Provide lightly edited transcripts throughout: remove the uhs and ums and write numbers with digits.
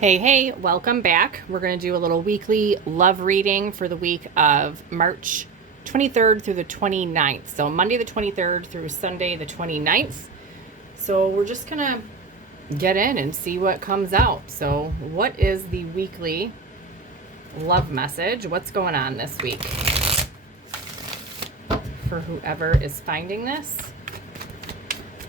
Hey, welcome back. We're going to do a little weekly love reading for the week of March 23rd through the 29th. So Monday the 23rd through Sunday the 29th. So we're just going to get in and see what comes out. So what is the weekly love message? What's going on this week for whoever is finding this?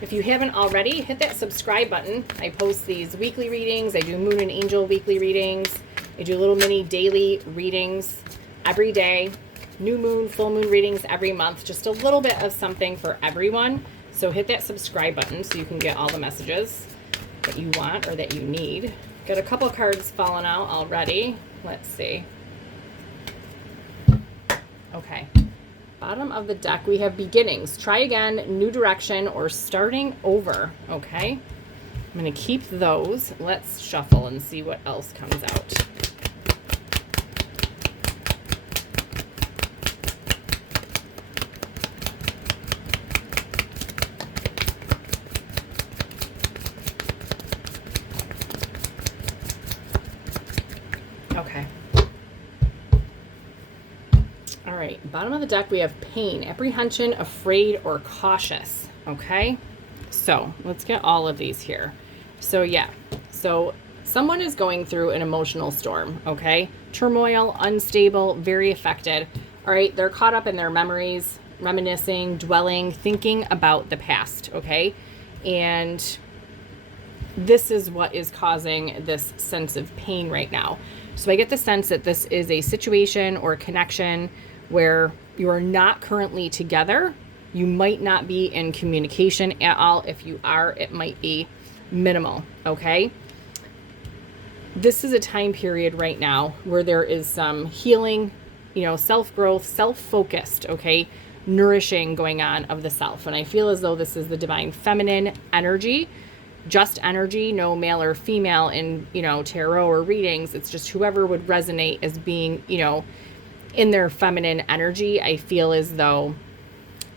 If you haven't already, hit that subscribe button. I post these weekly readings. I do Moon and Angel weekly readings. I do little mini daily readings every day. New moon, full moon readings every month. Just a little bit of something for everyone. So hit that subscribe button so you can get all the messages that you want or that you need. Got a couple cards falling out already. Let's see. Okay. Bottom of the deck, we have beginnings. Try again, new direction, or starting over. Okay. I'm going to keep those. Let's shuffle and see what else comes out. Okay. All right, bottom of the deck, we have pain, apprehension, afraid, or cautious. Okay, so let's get all of these here. So someone is going through an emotional storm. Okay, turmoil, unstable, very affected. All right, they're caught up in their memories, reminiscing, dwelling, thinking about the past. Okay, and this is what is causing this sense of pain right now. So I get the sense that this is a situation or connection where you are not currently together. You might not be in communication at all. If you are, it might be minimal, okay? This is a time period right now where there is some healing, self-growth, self-focused, okay, nourishing going on of the self. And I feel as though this is the divine feminine energy, just energy, no male or female in, tarot or readings. It's just whoever would resonate as being, in their feminine energy. I feel as though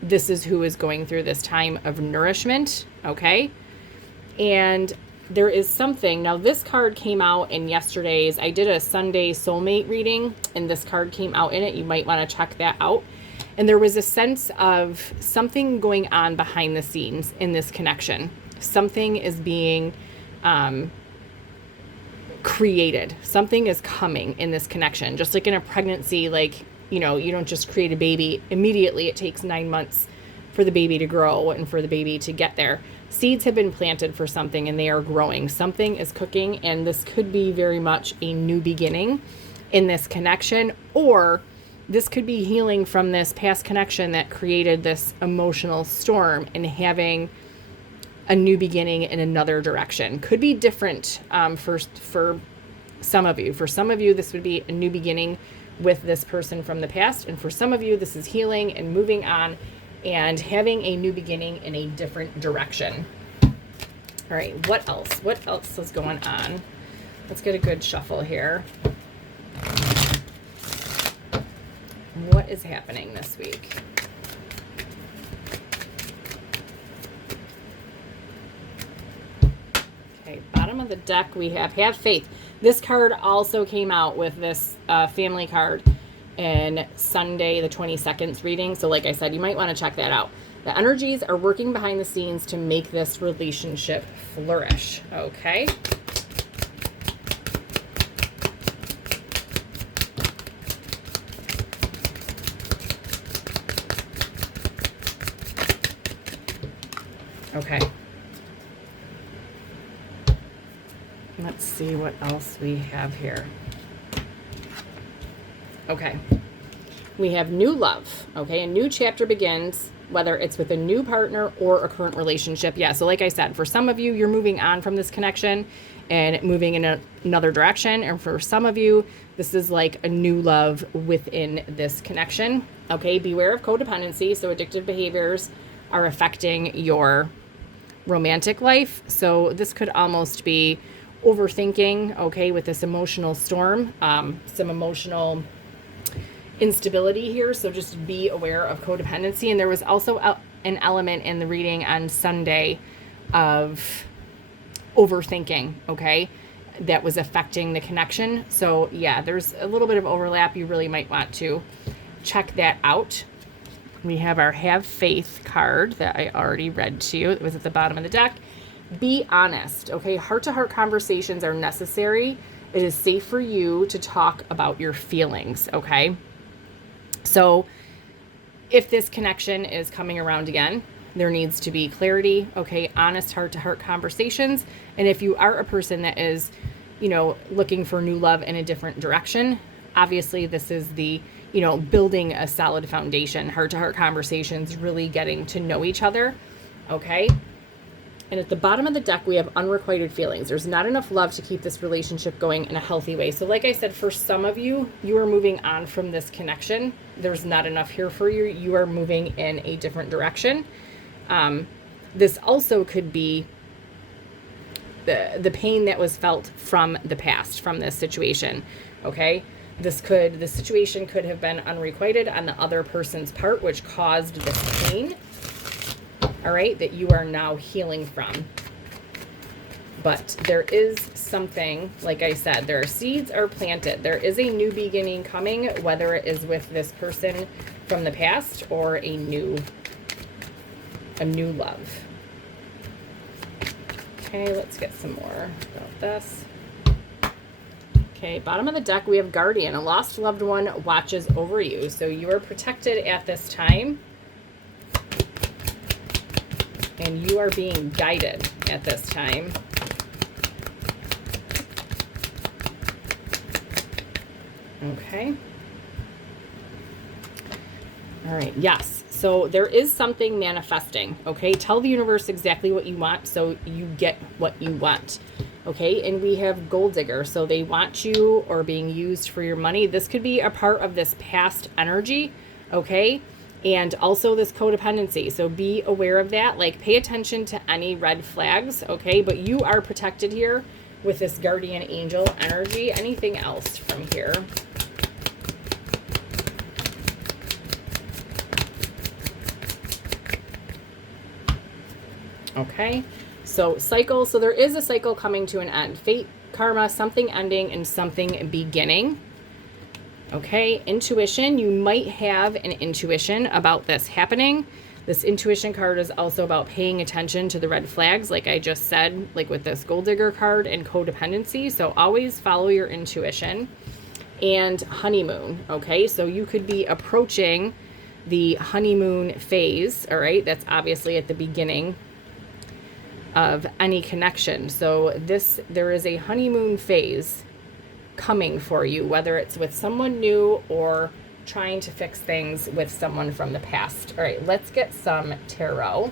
this is who is going through this time of nourishment, okay? And there is something, now this card came out in yesterday's, I did a Sunday soulmate reading, and this card came out in it. You might want to check that out. And there was a sense of something going on behind the scenes in this connection. Something is being created. Something is coming in this connection. Just like in a pregnancy, you don't just create a baby immediately. It takes 9 months for the baby to grow and for the baby to get there. Seeds have been planted for something and they are growing. Something is cooking, and this could be very much a new beginning in this connection, or this could be healing from this past connection that created this emotional storm and having a new beginning in another direction. Could be different for some of you. For some of you, this would be a new beginning with this person from the past. And for some of you, this is healing and moving on and having a new beginning in a different direction. All right, what else? What else is going on? Let's get a good shuffle here. What is happening this week? Okay, bottom of the deck, we have faith. This card also came out with this family card in Sunday, the 22nd reading. So like I said, you might want to check that out. The energies are working behind the scenes to make this relationship flourish. Okay. Okay. Let's see what else we have here. Okay. We have new love. Okay. A new chapter begins, whether it's with a new partner or a current relationship. Yeah. So like I said, for some of you, you're moving on from this connection and moving in another direction. And for some of you, this is like a new love within this connection. Okay. Beware of codependency. So addictive behaviors are affecting your romantic life. So this could almost be overthinking, okay, with this emotional storm, some emotional instability here. So just be aware of codependency. And there was also an element in the reading on Sunday of overthinking, okay? that was affecting the connection. So yeah, there's a little bit of overlap. You really might want to check that out. We have our Have Faith card that I already read to you. It was at the bottom of the deck. Be honest, okay? Heart-to-heart conversations are necessary. It is safe for you to talk about your feelings, okay? So if this connection is coming around again, there needs to be clarity, okay? Honest heart-to-heart conversations. And if you are a person that is, looking for new love in a different direction, obviously this is the, building a solid foundation, heart-to-heart conversations, really getting to know each other, okay? And at the bottom of the deck, we have unrequited feelings. There's not enough love to keep this relationship going in a healthy way. So like I said, for some of you, you are moving on from this connection. There's not enough here for you. You are moving in a different direction. This also could be the pain that was felt from the past, from this situation, okay? The situation could have been unrequited on the other person's part, which caused this pain, all right, that you are now healing from. But there is something, like I said, there are seeds are planted. There is a new beginning coming, whether it is with this person from the past or a new love. Okay, let's get some more about this. Okay, bottom of the deck, we have Guardian. A lost loved one watches over you. So you are protected at this time. And you are being guided at this time. Okay. All right, yes. So there is something manifesting, okay? Tell the universe exactly what you want so you get what you want, okay? And we have Gold Digger. So they want you or being used for your money. This could be a part of this past energy, okay? And also this codependency. So be aware of that. Like, pay attention to any red flags, okay? But you are protected here with this guardian angel energy. Anything else from here? Okay, so cycle. So there is a cycle coming to an end. Fate, karma, something ending and something beginning. Okay, intuition. You might have an intuition about this happening. This intuition card is also about paying attention to the red flags, like I just said, like with this Gold Digger card and codependency. So always follow your intuition. And honeymoon. Okay, so you could be approaching the honeymoon phase. All right, that's obviously at the beginning of any connection. So there is a honeymoon phase coming for you, whether it's with someone new or trying to fix things with someone from the past. All right, let's get some tarot.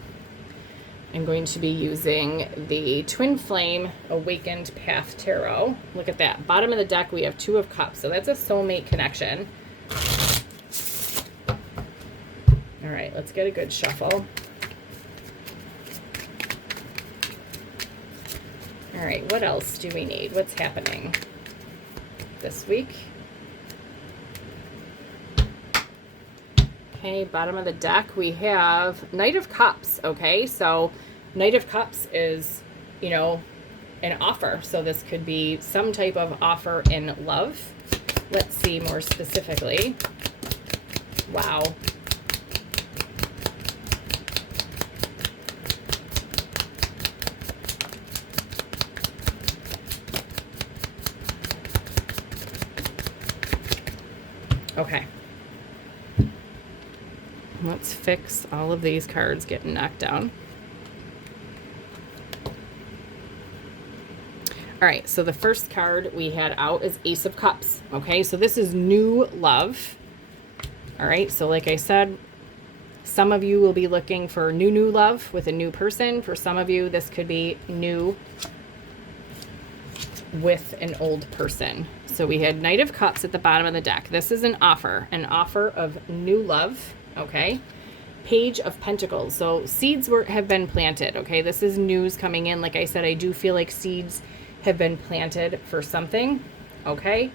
I'm going to be using the Twin Flame Awakened Path Tarot. Look at that. Bottom of the deck, we have Two of Cups. So that's a soulmate connection. All right, let's get a good shuffle. All right, what else do we need? What's happening this week? Okay, bottom of the deck, we have Knight of Cups. Okay, so Knight of Cups is, an offer. So this could be some type of offer in love. Let's see more specifically. Wow. Okay. Let's fix all of these cards getting knocked down. All right, so the first card we had out is Ace of Cups. Okay, so this is new love. All right, so like I said, some of you will be looking for new love with a new person. For some of you, this could be new with an old person. So we had Knight of Cups at the bottom of the deck. This is an offer of new love, okay? Page of Pentacles. So seeds have been planted, okay? This is news coming in. Like I said, I do feel like seeds have been planted for something, okay?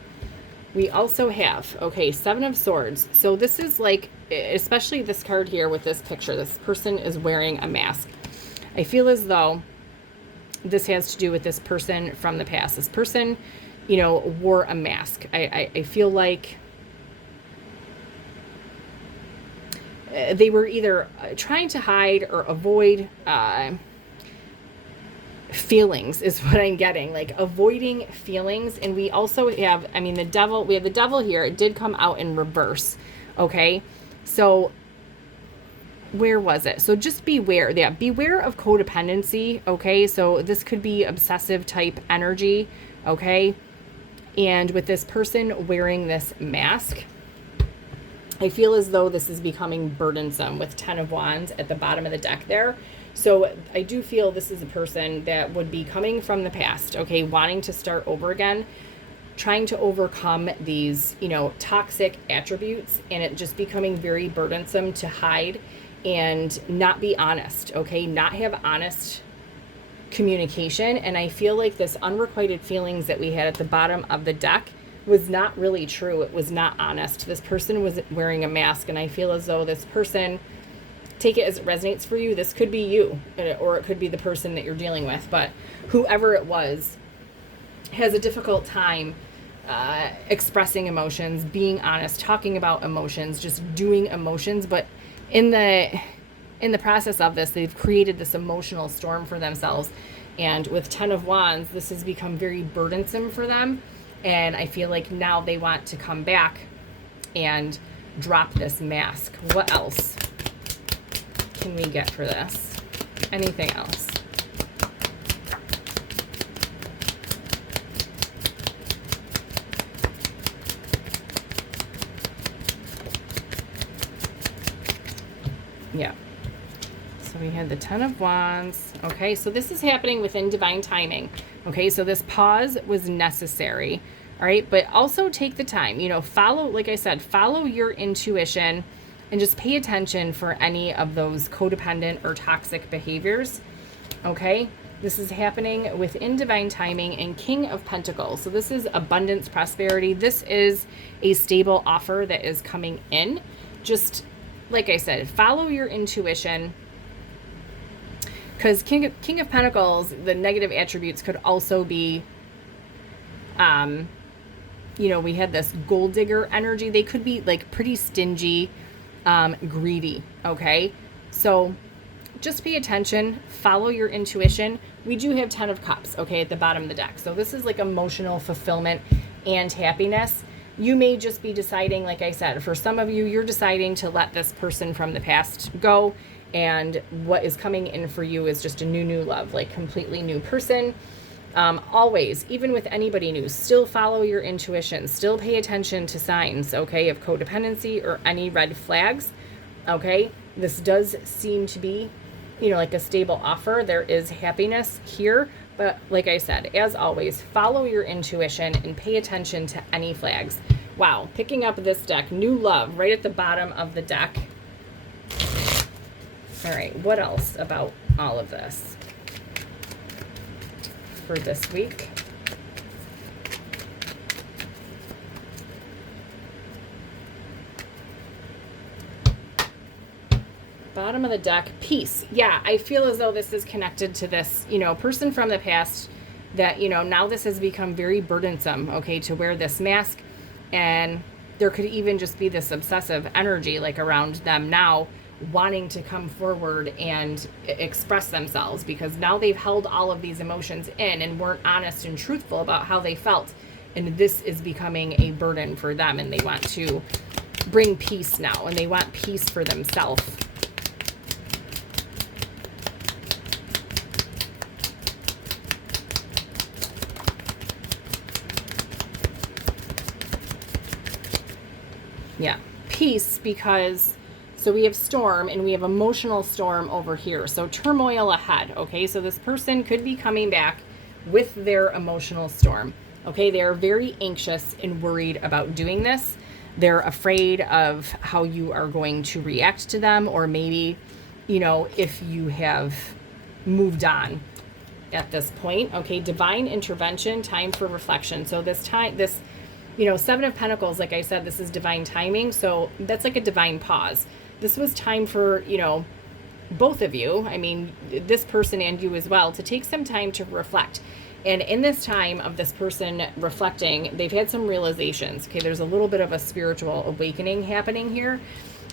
We also have, okay, Seven of Swords. So this is like, especially this card here with this picture, this person is wearing a mask. I feel as though this has to do with this person from the past. This person, wore a mask. I feel like they were either trying to hide or avoid feelings is what I'm getting, like avoiding feelings. And we also have, the devil, we have the devil here. It did come out in reverse. Okay. So where was it? So just beware. Yeah. Beware of codependency. Okay. So this could be obsessive type energy. Okay. And with this person wearing this mask, I feel as though this is becoming burdensome with 10 of Wands at the bottom of the deck there. So I do feel this is a person that would be coming from the past, okay, wanting to start over again, trying to overcome these, toxic attributes, and it just becoming very burdensome to hide and not be honest, okay, not have honest communication. And I feel like this unrequited feelings that we had at the bottom of the deck was not really true. It was not honest. This person was wearing a mask, and I feel as though this person, take it as it resonates for you. This could be you, or it could be the person that you're dealing with, but whoever it was has a difficult time expressing emotions, being honest, talking about emotions, just doing emotions. But in the process of this, they've created this emotional storm for themselves. And with 10 of Wands, this has become very burdensome for them. And I feel like now they want to come back and drop this mask. What else can we get for this? Anything else? Yeah. So we had the 10 of Wands. Okay, so this is happening within divine timing. Okay, so this pause was necessary. All right, but also take the time, follow, like I said, follow your intuition and just pay attention for any of those codependent or toxic behaviors. Okay, this is happening within divine timing and King of Pentacles. So this is abundance, prosperity. This is a stable offer that is coming in. Just like I said, follow your intuition. Because King of Pentacles, the negative attributes could also be, we had this gold digger energy. They could be like pretty stingy, greedy. Okay. So just pay attention, follow your intuition. We do have 10 of Cups, okay, at the bottom of the deck. So this is like emotional fulfillment and happiness. You may just be deciding, like I said, for some of you, you're deciding to let this person from the past go. And what is coming in for you is just a new love, like completely new person. Always, even with anybody new, still follow your intuition, still pay attention to signs, okay, of codependency or any red flags, okay? This does seem to be, like a stable offer. There is happiness here, but like I said, as always, follow your intuition and pay attention to any flags. Wow, picking up this deck, new love, right at the bottom of the deck. All right, what else about all of this for this week? Bottom of the deck, peace. Yeah, I feel as though this is connected to this, person from the past that, now this has become very burdensome, okay, to wear this mask. And there could even just be this obsessive energy like around them now, wanting to come forward and express themselves, because now they've held all of these emotions in and weren't honest and truthful about how they felt. And this is becoming a burden for them, and they want to bring peace now, and they want peace for themselves. Yeah, peace, because so we have storm and we have emotional storm over here. So turmoil ahead, okay? So this person could be coming back with their emotional storm, okay? They are very anxious and worried about doing this. They're afraid of how you are going to react to them, or maybe, if you have moved on at this point, okay? Divine intervention, time for reflection. So this time, Seven of Pentacles, like I said, this is divine timing. So that's like a divine pause. This was time for, both of you, I mean, this person and you as well, to take some time to reflect. And in this time of this person reflecting, they've had some realizations. Okay, there's a little bit of a spiritual awakening happening here,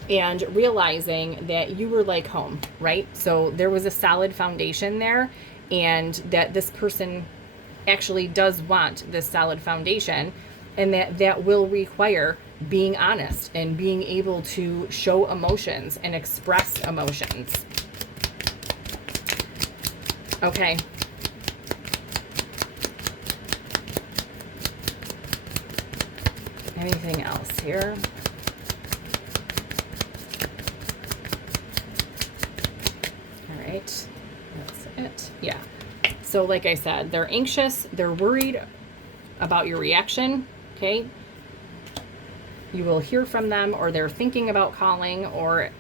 and realizing that you were like home, right? So there was a solid foundation there, and that this person actually does want this solid foundation, and that will require being honest and being able to show emotions and express emotions. Okay. Anything else here? All right. That's it. Yeah. So like I said, they're anxious. They're worried about your reaction. Okay. You will hear from them, or they're thinking about calling or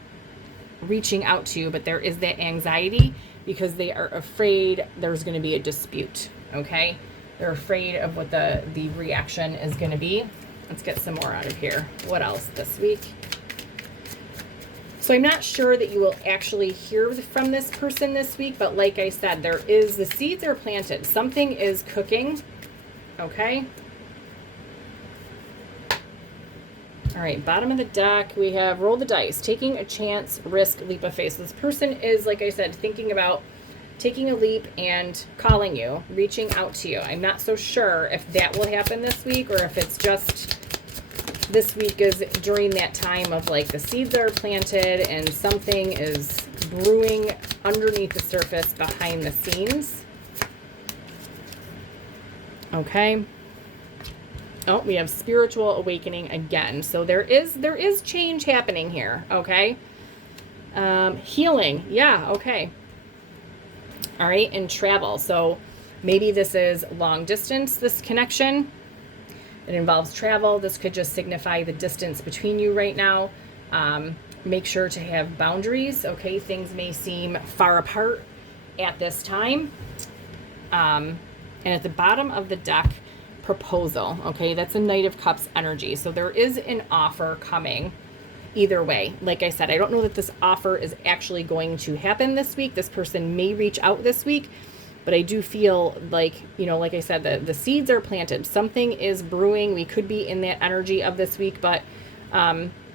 reaching out to you, but there is that anxiety because they are afraid there's going to be a dispute. Okay. They're afraid of what the reaction is going to be. Let's get some more out of here. What else this week? So I'm not sure that you will actually hear from this person this week, but like I said, the seeds are planted. Something is cooking. Okay. All right, bottom of the deck, we have roll the dice, taking a chance, risk, leap of faith. So this person is, like I said, thinking about taking a leap and calling you, reaching out to you. I'm not so sure if that will happen this week, or if it's just this week is during that time of like the seeds are planted and something is brewing underneath the surface behind the scenes. Okay. Oh, we have spiritual awakening again. So there is change happening here. Okay. Healing. Yeah. Okay. All right. And travel. So maybe this is long distance, this connection. It involves travel. This could just signify the distance between you right now. Make sure to have boundaries. Okay. Things may seem far apart at this time. And at the bottom of the deck, proposal. Okay. That's a Knight of Cups energy. So there is an offer coming either way. Like I said, I don't know that this offer is actually going to happen this week. This person may reach out this week. But I do feel like, like I said, the seeds are planted. Something is brewing. We could be in that energy of this week, but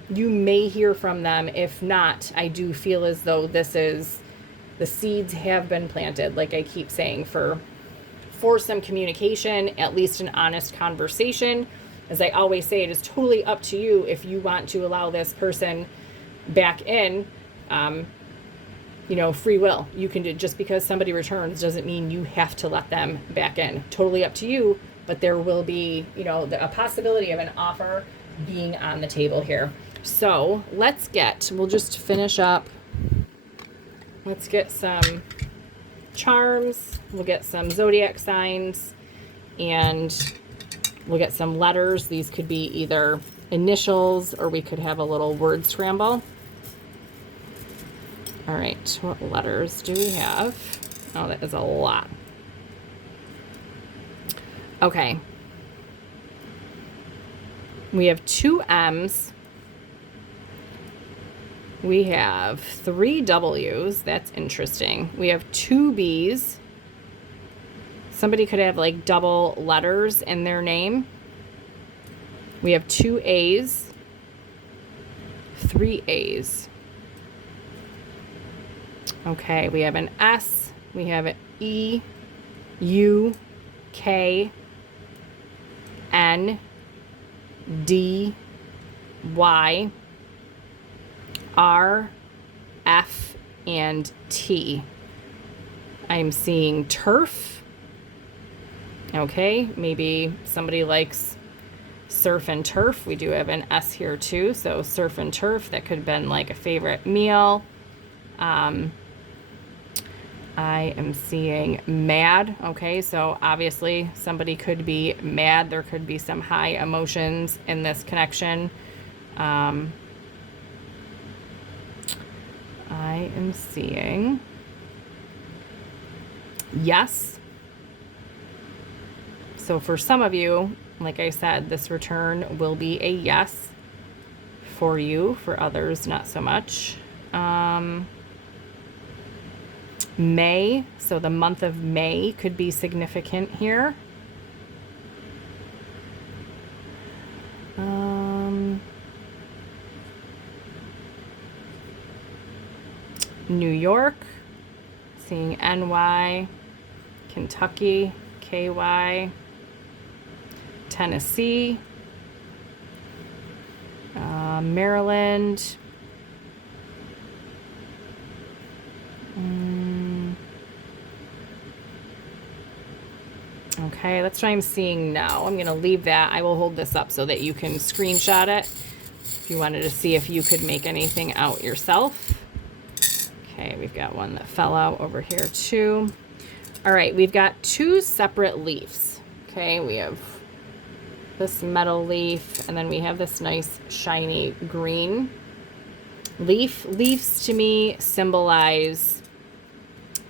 you may hear from them. If not, I do feel as though the seeds have been planted, like I keep saying, for some communication, at least an honest conversation. As I always say, it is totally up to you if you want to allow this person back in. Free will. You can do, just because somebody returns doesn't mean you have to let them back in. Totally up to you, but there will be, a possibility of an offer being on the table here. So we'll just finish up. Let's get some charms. We'll get some zodiac signs, and we'll get some letters. These could be either initials, or we could have a little word scramble. All right, what letters do we have? Oh, that is a lot. Okay. We have 2 M's. We have 3 W's. That's interesting. We have 2 B's. Somebody could have like double letters in their name. We have 2 A's. 3 A's. Okay, we have an S, we have an E, U, K, N, D, Y, R, F, and T. I'm seeing turf. Okay, maybe somebody likes surf and turf. We do have an S here too, so surf and turf. That could have been like a favorite meal. I am seeing mad. Okay, so obviously somebody could be mad. There could be some high emotions in this connection. I am seeing yes. So for some of you, like I said, this return will be a yes for you. For others, not so much. May, so the month of May could be significant here. New York, seeing NY, Kentucky, KY, Tennessee, Maryland, okay, that's what I'm seeing now. I'm going to leave that. I will hold this up so that you can screenshot it if you wanted to see if you could make anything out yourself. Okay, we've got one that fell out over here too. All right, we've got two separate leaves. Okay, we have this metal leaf, and then we have this nice shiny green leaf. Leaves to me symbolize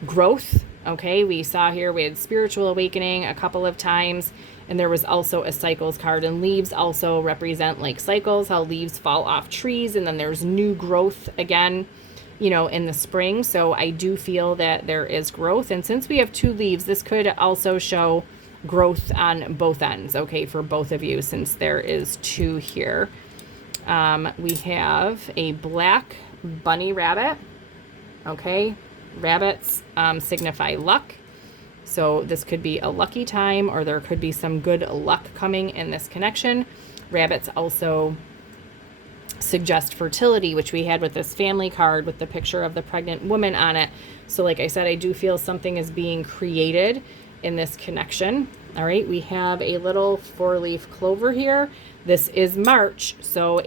growth. Okay, we saw here we had spiritual awakening a couple of times, and there was also a cycles card, and leaves also represent like cycles, how leaves fall off trees, and then there's new growth again, you know, in the spring. So I do feel that there is growth, and since we have two leaves, this could also show growth on both ends, okay, for both of you, since there is two here. We have a black bunny rabbit. Okay, rabbits signify luck, so this could be a lucky time, or there could be some good luck coming in this connection. Rabbits also suggest fertility, which we had with this family card with the picture of the pregnant woman on it. So like I said, I do feel something is being created in this connection. All right, we have a little 4-leaf clover here. This is March, so